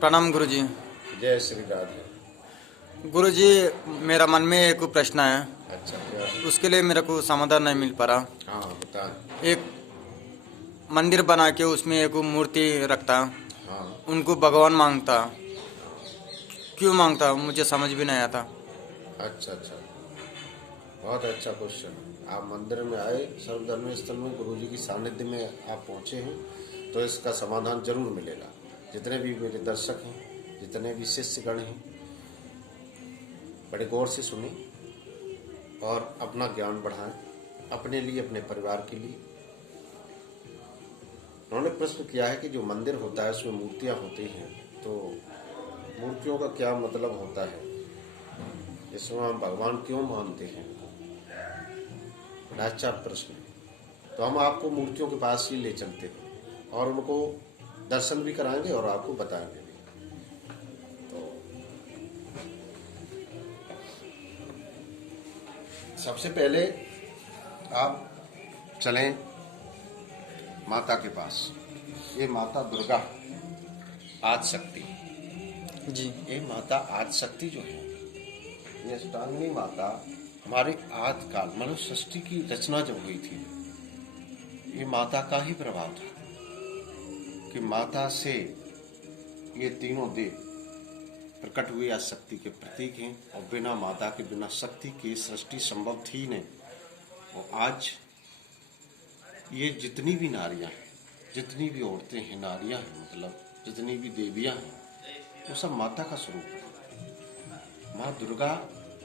प्रणाम गुरुजी। जय श्री राधे। गुरुजी, मेरा मन में एक प्रश्न है। अच्छा, क्या? उसके लिए मेरे को समाधान नहीं मिल पा रहा। हाँ, बता। एक मंदिर बना के उसमें एक मूर्ति रखता, हाँ। उनको भगवान मांगता, क्यों मांगता मुझे समझ भी नहीं आता। अच्छा अच्छा, बहुत अच्छा क्वेश्चन। आप मंदिर में आए, सर्वधर्म स्थल में गुरुजी की सानिध्य में आप पहुँचे हैं, तो इसका समाधान जरूर मिलेगा। जितने भी मेरे दर्शक हैं, जितने भी शिष्यगण हैं, बड़े गौर से सुने और अपना ज्ञान बढ़ाएं, अपने लिए, अपने परिवार के लिए। उन्होंने प्रश्न किया है कि जो मंदिर होता है उसमें मूर्तियां होती हैं, तो मूर्तियों का क्या मतलब होता है, इसमें हम भगवान क्यों मानते हैं? बड़ा अच्छा प्रश्न है। तो हम आपको मूर्तियों के पास ही ले चलते हैं और उनको दर्शन भी कराएंगे और आपको बताएंगे भी। तो सबसे पहले आप चलें माता के पास। ये माता दुर्गा आदिशक्ति, जी। ये माता आदिशक्ति जो है, ये अष्टांगिनी माता हमारे आदिकाल मनुष्य सृष्टि की रचना जब हुई थी, ये माता का ही प्रभाव था कि माता से ये तीनों देव प्रकट हुए शक्ति के प्रतीक हैं, और बिना माता के, बिना शक्ति के सृष्टि संभव थी नहीं। और आज ये जितनी भी नारियां हैं, जितनी भी औरतें हैं, नारियां हैं, मतलब जितनी भी देवियां हैं, वो सब माता का स्वरूप है, माँ दुर्गा,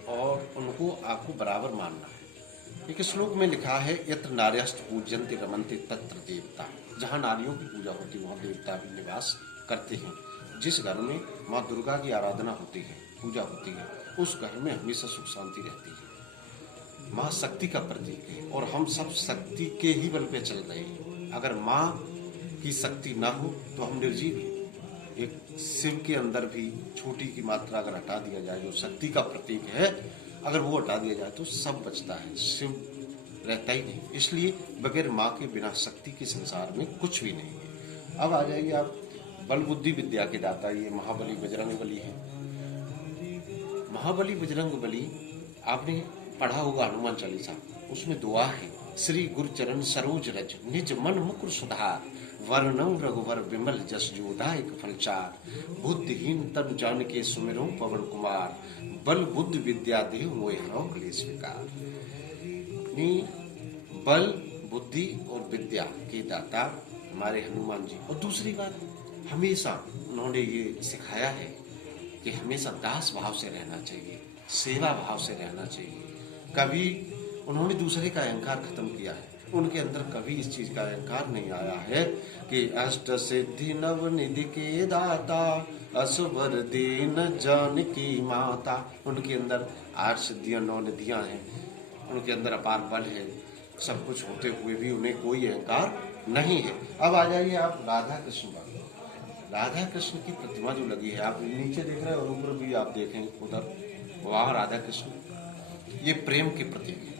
और उनको आपको बराबर मानना है। एक श्लोक में लिखा है, यत्र नार्यस्त पूज्यन्ते रमन्ते तत्र देवता। जहाँ नारियों की पूजा होती है वहाँ देवता भी निवास करते हैं। जिस घर में माँ दुर्गा की आराधना होती है, पूजा होती है, उस घर में हमेशा सुख शांति रहती है। माँ शक्ति का प्रतीक है और हम सब शक्ति के ही बल पे चल रहे हैं। अगर माँ की शक्ति ना हो तो हम निर्जीव हैं। एक शिव के अंदर भी छोटी की मात्रा अगर हटा दिया जाए, जो शक्ति का प्रतीक है, अगर वो हटा दिया जाए तो सब बचता है, शिव रहता ही नहीं। इसलिए बगैर माँ के, बिना शक्ति के संसार में कुछ भी नहीं है। अब आ जाइए आप, बल बुद्धि विद्या के दाता ये महाबली बजरंग बली है। महाबली बजरंग बली आपने पढ़ा होगा हनुमान चालीसा, उसमें दुआ है, श्री गुरु चरण सरोज रज निज मन मुकुर सुधार, वर्णव रघुवर विमल जस जोदायक फलचार, बुद्धिहीन तन जान के सुमिरो पवन कुमार, बल बुद्धि विद्या देव मोहि हरौ क्लेश विकार। बल, बुद्धि और विद्या के दाता हमारे हनुमान जी। और दूसरी बात, हमेशा उन्होंने ये सिखाया है कि हमेशा दास भाव से रहना चाहिए, सेवा भाव से रहना चाहिए। कभी उन्होंने दूसरे का अहंकार खत्म किया है, उनके अंदर कभी इस चीज का अहंकार नहीं आया है कि अष्ट सिद्धि नव निधि के दाता, असुवर दीन जानकी माता। उनके अंदर 8 सिद्धियां, 9 निधियां हैं, उनके अंदर अपार बल है, सब कुछ होते हुए भी उन्हें कोई अहंकार नहीं है। अब आ जाइए आप राधा कृष्ण पर। राधा कृष्ण की प्रतिमा जो लगी है, आप नीचे देख रहे हैं और ऊपर भी आप देखें उधर, वहां राधा कृष्ण, ये प्रेम के प्रतीक है।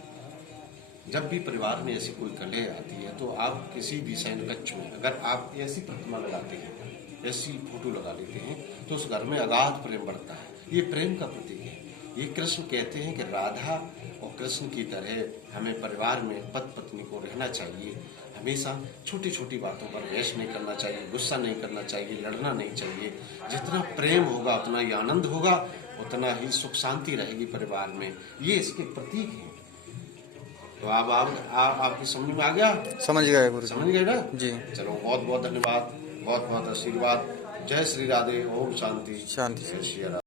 जब भी परिवार में ऐसी कोई कलह आती है तो आप किसी भी शयन कक्ष में अगर आप ऐसी प्रतिमा लगाते हैं, ऐसी फोटो लगा लेते हैं, तो उस घर में अगाध प्रेम बढ़ता है। ये प्रेम का प्रतीक है। ये कृष्ण कहते हैं कि राधा और कृष्ण की तरह हमें परिवार में पति पत्नी को रहना चाहिए। हमेशा छोटी छोटी बातों पर बहस नहीं करना चाहिए, गुस्सा नहीं करना चाहिए, लड़ना नहीं चाहिए। जितना प्रेम होगा उतना ही आनंद होगा, उतना ही सुख शांति रहेगी परिवार में। ये इसके प्रतीक हैं। तो आप आपकी समझ में आ गया? समझ गए गुरु। समझ गए ना जी। चलो, बहुत बहुत धन्यवाद, बहुत बहुत आशीर्वाद। जय श्री राधे। ओम शांति शांति। जय श्री राधे।